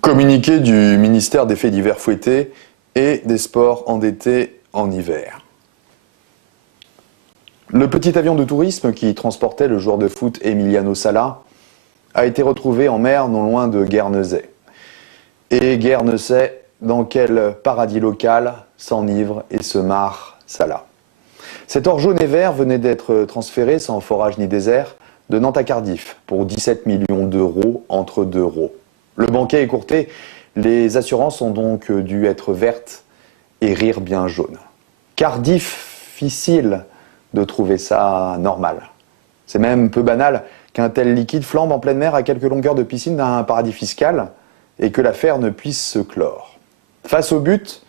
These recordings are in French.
Communiqué du ministère des Faits divers fouettés et des Sports endettés en hiver. Le petit avion de tourisme qui transportait le joueur de foot Emiliano Sala a été retrouvé en mer non loin de Guernesey. Et guère ne sait dans quel paradis local s'enivre et se marre Sala. Cet or jaune et vert venait d'être transféré sans forage ni désert de Nantes à Cardiff pour 17 millions d'euros entre deux roues. Le banquet écourté, les assurances ont donc dû être vertes et rire bien jaune. Difficile de trouver ça normal. C'est même peu banal qu'un tel liquide flambe en pleine mer à quelques longueurs de piscine d'un paradis fiscal et que l'affaire ne puisse se clore. Face au but,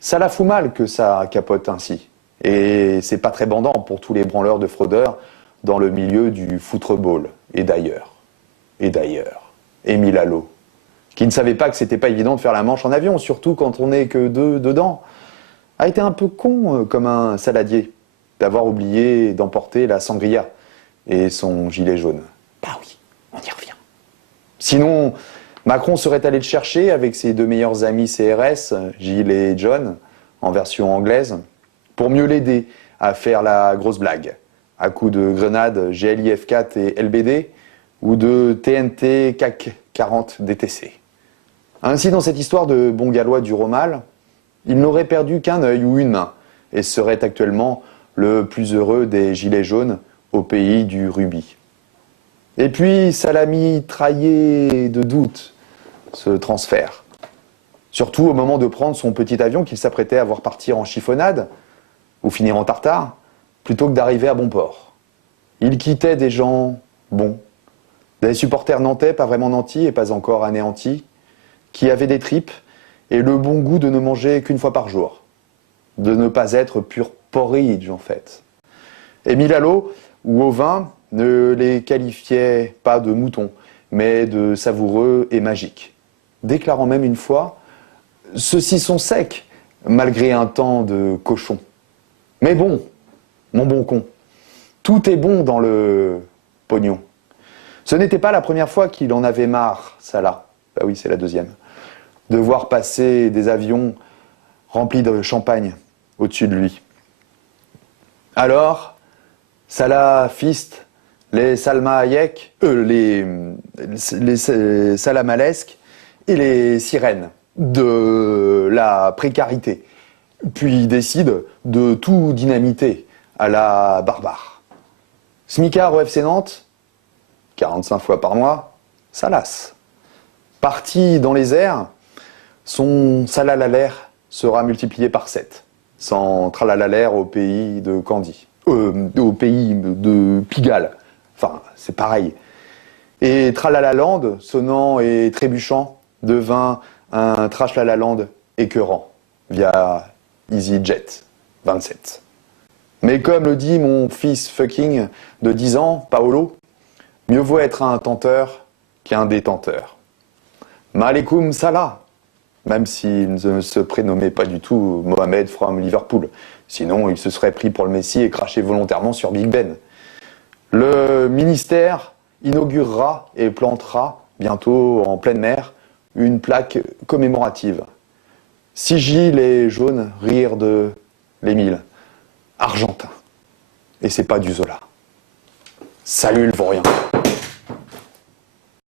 ça la fout mal que ça capote ainsi. Et c'est pas très bandant pour tous les branleurs de fraudeurs dans le milieu du football et d'ailleurs. Émile Allot, qui ne savait pas que c'était pas évident de faire la manche en avion, surtout quand on n'est que deux dedans, a été un peu con comme un saladier d'avoir oublié d'emporter la sangria et son gilet jaune. Bah oui, on y revient. Sinon, Macron serait allé le chercher avec ses deux meilleurs amis CRS, Gilles et John, en version anglaise, pour mieux l'aider à faire la grosse blague, à coups de grenades GLIF4 et LBD, ou de TNT CAC 40 DTC. Ainsi, dans cette histoire de bon gallois du Romal, il n'aurait perdu qu'un œil ou une main, et serait actuellement le plus heureux des gilets jaunes au pays du rubis. Et puis, ça l'a mitraillé de doute, ce transfert. Surtout au moment de prendre son petit avion qu'il s'apprêtait à voir partir en chiffonnade, ou finir en tartare, plutôt que d'arriver à bon port. Il quittait des gens bons, des supporters nantais pas vraiment nantis et pas encore anéantis, qui avaient des tripes et le bon goût de ne manger qu'une fois par jour, de ne pas être pur porridge en fait. Émile Allot ou Auvin ne les qualifiait pas de moutons, mais de savoureux et magiques, déclarant même une fois « ceux-ci sont secs, malgré un temps de cochon. Mais bon, mon bon con, tout est bon dans le pognon. » Ce n'était pas la première fois qu'il en avait marre, ça là. Bah oui, c'est la deuxième. De voir passer des avions remplis de champagne au-dessus de lui. Alors, salafistes, les Salma Hayek, les salamalesques et les sirènes de la précarité, puis décident de tout dynamiter à la barbare. Smicard au FC Nantes, 45 fois par mois, ça lasse. Parti dans les airs, son salalalaire sera multiplié par 7, sans tralalalaire au pays de Candy, au pays de Pigalle, enfin c'est pareil. Et Tralalaland, sonnant et trébuchant, devint un Trashlalaland écœurant, via EasyJet 27. Mais comme le dit mon fils fucking de 10 ans, Paolo, mieux vaut être un tenteur qu'un détenteur. Malekoum Salah, même s'il ne se prénommait pas du tout Mohamed from Liverpool. Sinon, il se serait pris pour le Messie et craché volontairement sur Big Ben. Le ministère inaugurera et plantera bientôt en pleine mer une plaque commémorative. Sigil et jaune rire de l'Émile, argentin. Et c'est pas du Zola. Salut le vaurien.